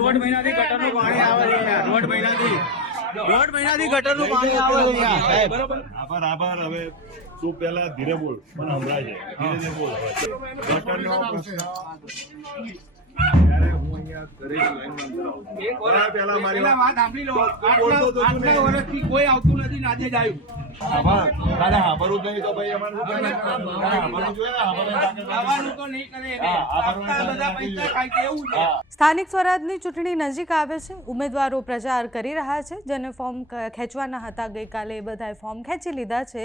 દોઢ મહિનાથી ગટરનું પાણી આવે છે યાર. દોઢ મહિનાથી ગટરનું પાણી આવે છે યાર સાહેબ. આભાર હવે તું પેલા ધીરે બોલ મને સંભળાય છે. ધીરે બોલ. ગટરનો પ્રશ્ન ત્યારે હું અહીંયા ઘરે લાઈનમાં અંદર પેલા મારી વાત સાંભળી લો. આટલા વર્ષથી કોઈ આવતું નથી આજે જ આવ્યું. દાદા હાબરું નહીં તો ભાઈ અમારે સ્થાનિક સ્વરાજની ચૂંટણી નજીક આવે છે. ઉમેદવારો પ્રચાર કરી રહ્યા છે. જેને ફોર્મ ખેંચવાના હતા ગઈકાલે એ બધાએ ફોર્મ ખેંચી લીધા છે.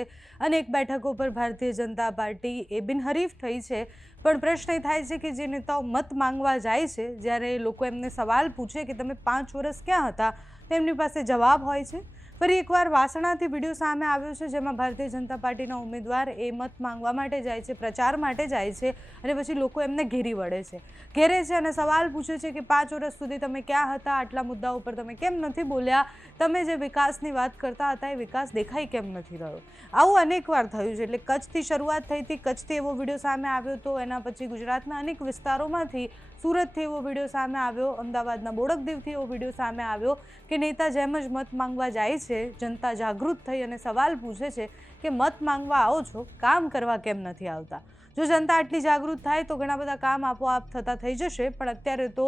અનેક બેઠકો પર ભારતીય જનતા પાર્ટી એ બિનહરીફ થઈ છે. પણ પ્રશ્ન એ થાય છે કે જે નેતાઓ મત માંગવા જાય છે, જ્યારે લોકો એમને સવાલ પૂછે કે તમે 5 વર્ષ ક્યાં હતા, તેમની પાસે જવાબ હોય છે. ફરી એકવાર વાસણાથી વિડીયો સામે આવ્યો છે, જેમાં ભારતીય જનતા પાર્ટીના ઉમેદવાર એ મત માંગવા માટે જાય છે, પ્રચાર માટે જાય છે, અને પછી લોકો એમને ઘેરી વળે છે, ઘેરે છે અને સવાલ પૂછે છે કે 5 વર્ષ સુધી તમે ક્યાં હતા, આટલા મુદ્દાઓ પર તમે કેમ નથી બોલ્યા, તમે જે વિકાસની વાત કરતા હતા એ વિકાસ દેખાઈ કેમ નથી રહ્યો. આવું અનેકવાર થયું છે. એટલે કચ્છથી શરૂઆત થઈ હતી, કચ્છથી એવો વિડીયો સામે આવ્યો હતો, એના પછી ગુજરાતના અનેક વિસ્તારોમાંથી, સુરતથી એવો વિડીયો સામે આવ્યો, અમદાવાદના બોડકદેવથી એવો વિડીયો સામે આવ્યો કે નેતા જેમ જ મત માંગવા જાય છે, જનતા જાગૃત થઈ અને સવાલ પૂછે છે કે મત માંગવા આવો છો, કામ કરવા કેમ નથી આવતા. જો જનતા આટલી જાગૃત થાય તો ઘણા બધા કામ આપોઆપ થતા થઈ જશે. પણ અત્યારે તો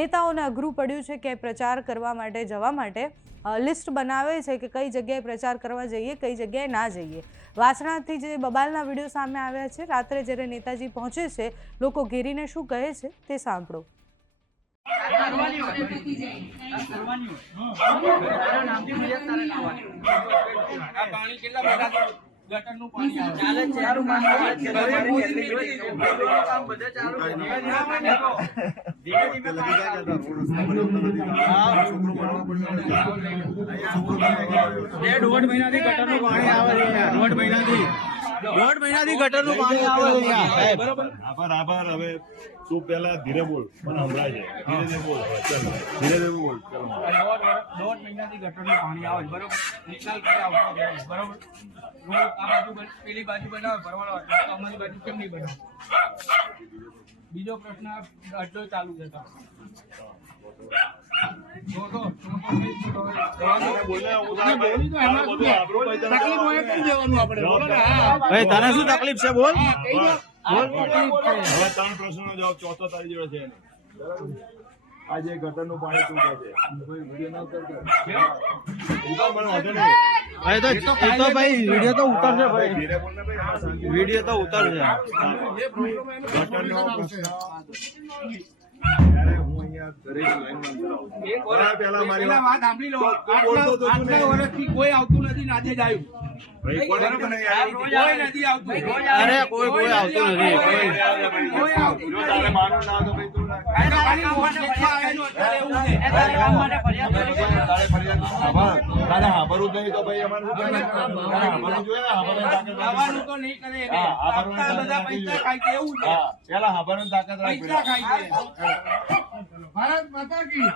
નેતાઓને અઘરું પડ્યું છે કે પ્રચાર કરવા માટે જવા માટે લિસ્ટ બનાવે છે કે કઈ જગ્યાએ પ્રચાર કરવા જઈએ, કઈ જગ્યાએ ના જઈએ. વાસણાથી જે બબાલના વિડીયો સામે આવ્યા છે, રાત્રે જ્યારે નેતાજી પહોંચે છે, લોકો ઘેરીને શું કહે છે તે સાંભળો. ગટરનું પાણી ચાલે છે યાર. દોઢ મહિનાથી ગટરનું પાણી આવે છે યાર. દોઢ મહિનાથી ગટરનું પાણી આવે છે યાર સાહેબ. આભાર હવે તું પેલા ધીરે બોલ મને સંભળાય છે. ધીરે બોલ. ધીરે બોલ. દોઢ મહિનાથી ગટરનું પાણી આવે છે બરોબર. નિકાલ કરે આવતો બરોબર. રોડ આ બાજુ પેલી બાજુ બનાવે ભરવાનો, અમારી બાજુ કેમ નહીં બનાવે. બીજો પ્રશ્ન અડધો ચાલુ છે. તને શું તકલીફ છે બોલ. હવે 3 પ્રશ્નનો જવાબ ચોથો તારી જોડે છે. આજે ગટરનું પાણી તું કહે છે વિડીયો ના ઉતરતો ભાઈ વિડીયો તો ઉતરશે ભાઈ. વિડીયો તો ઉતરશે. ગટરનો પ્રશ્ન ત્યારે હું અહીંયા ઘરે લાઈનમાં અંદર પેલા મારી વાત સાંભળી લો. આટલા વર્ષથી કોઈ આવતું નથી આજે જ આવ્યું. કોઈ નથી આવતું. અરે કોઈ આવતું નથી. તારે માનું ના તો ભાઈ તું દાદા હાબરું નહીં તો ભાઈ અમારે પેલા હાબરવાની તાકાત પૈસા ખાય છે. ભારત માતા કી